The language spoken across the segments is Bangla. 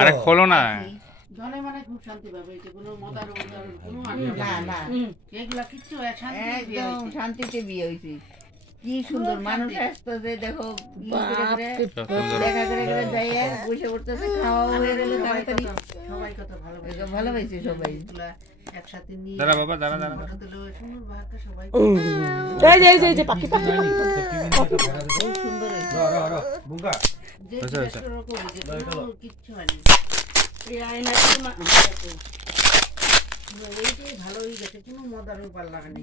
আরে খোলো না। জলে মানে খুব শান্তি পাবে, এই যে কোনো মদার কোনো না এগুলা কিচ্ছু একদম শান্তিতে বিয়ে হয়েছে। কি সুন্দর মানুষ আসতো যে দেখো দেখা করে যাই বসে পড়তেছে, খাওয়া হয়ে গেলে তাড়াতাড়ি সবাই কত ভালোবাসে সবাই একসাথে নিয়ে। দাঁড়া বাবা, দাঁড়া দাঁড়া। সবাই পাখি খুব সুন্দর কিচ্ছু হয়নি। ভালো হয়ে গেছে, কোনো মদার ব্যাপার লাগানি।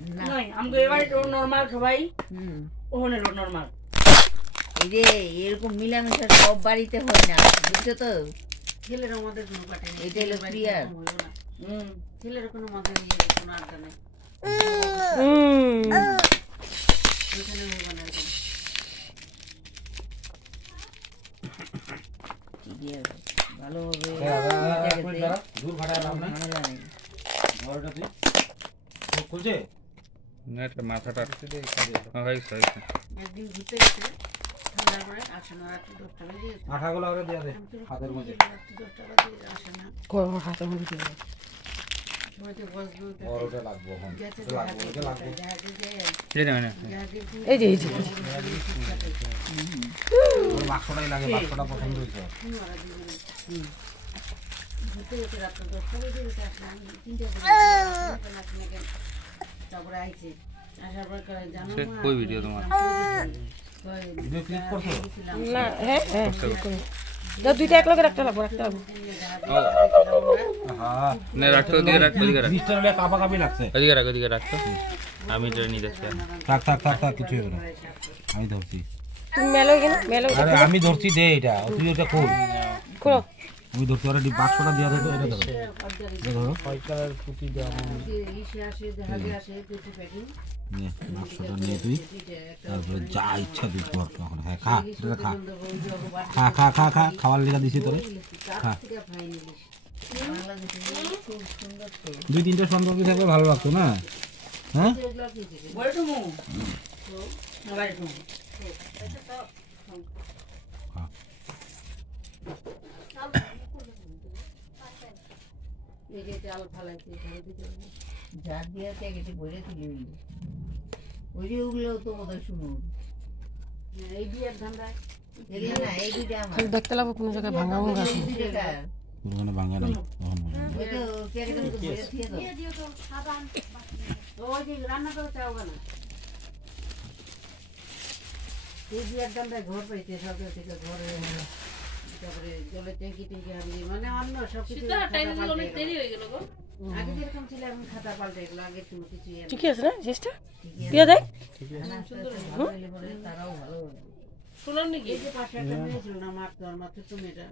এই যে এরকম মিলামিশা সব বাড়িতে হয় না, বুঝছো তো? ছেলের আমাদের কোনো পাঠে নেই, এটা হলো ক্লিয়ার। ছেলের কোনো মজা নেই, কোনো আড্ডা নেই। মাথাটা একদিন ঘুরতে গেছে ঠান্ডার পরে আসে না, রাত্রি 10টা বাজে আঠাগুলো আগে দিয়ে দে হাতের মধ্যে, রাত্রি 10টা বাজে আসে না। হাতের মধ্যে সময়তে বসবো বড়টা লাগবে, এখন গেছে লাগবে, এটা লাগবে। এই যে ওর বাক্সটাই লাগে, বাক্সটা পছন্দ হয়েছে। ঘুরতে গেছে রাত্রি 10টা বাজে আসলাম, 3টা বাজে তারপরে আইছে। আসার পর জানো কই ভিডিও তোমার ভিডিও ক্লিক করছো না? হ্যাঁ দাও, দুইটা এক লগে রাখতে লাগবো। হ্যাঁ না, রাখতো ওদিকে, রাখতো ওদিকে, রাখ মিস্টার বে কাপা কাপি লাগছে। ওদিকে, রাখ ওদিকে, রাখতো। আমি এটা নিয়ে যাচ্ছি। থাক থাক থাক থাক, কিছু হবে না, আমি ধরছি। তুমি মেলো এখানে মেলো। আরে আমি ধরছি দে, এটা তুই এটা খোল। খোলো। আমি ধরছি, ওরা বাক্সটা দিয়ে দে তো, এটা ধরো, এটা ধরো। নে বাক্সটা নিয়ে তুই তারপরে যা ইচ্ছা তুই কর এখন। হ্যাঁ খা, এটা খা খা খা খা খা, খাবার লেখা দিছি তোরে, খা। 2-3টা সম্পর্কে থাকলে ভালো লাগতো না? হ্যাঁ দেখতে লাগবো কোনো জায়গায় ভাঙা ভাঙা আছে। ওখানে ভাঙা নাই, ঘর পাইছে সরকার থেকে, ঘরে তারপরে জলের ট্যাঙ্কি ট্যাঙ্কি হারিয়ে মানে অন্য সবকিছু আগে যেরকম ছিল এখন খাতা পাল্টে গেলো, আগের কোনো কিছু ঠিকই আছে না জিনিসটা? দিয়ে দেয় তারাও ভালো। শুনলাম নাকি এই যে পাশে একটা মেয়ে ছিল না, মাত্র তো মেয়েটা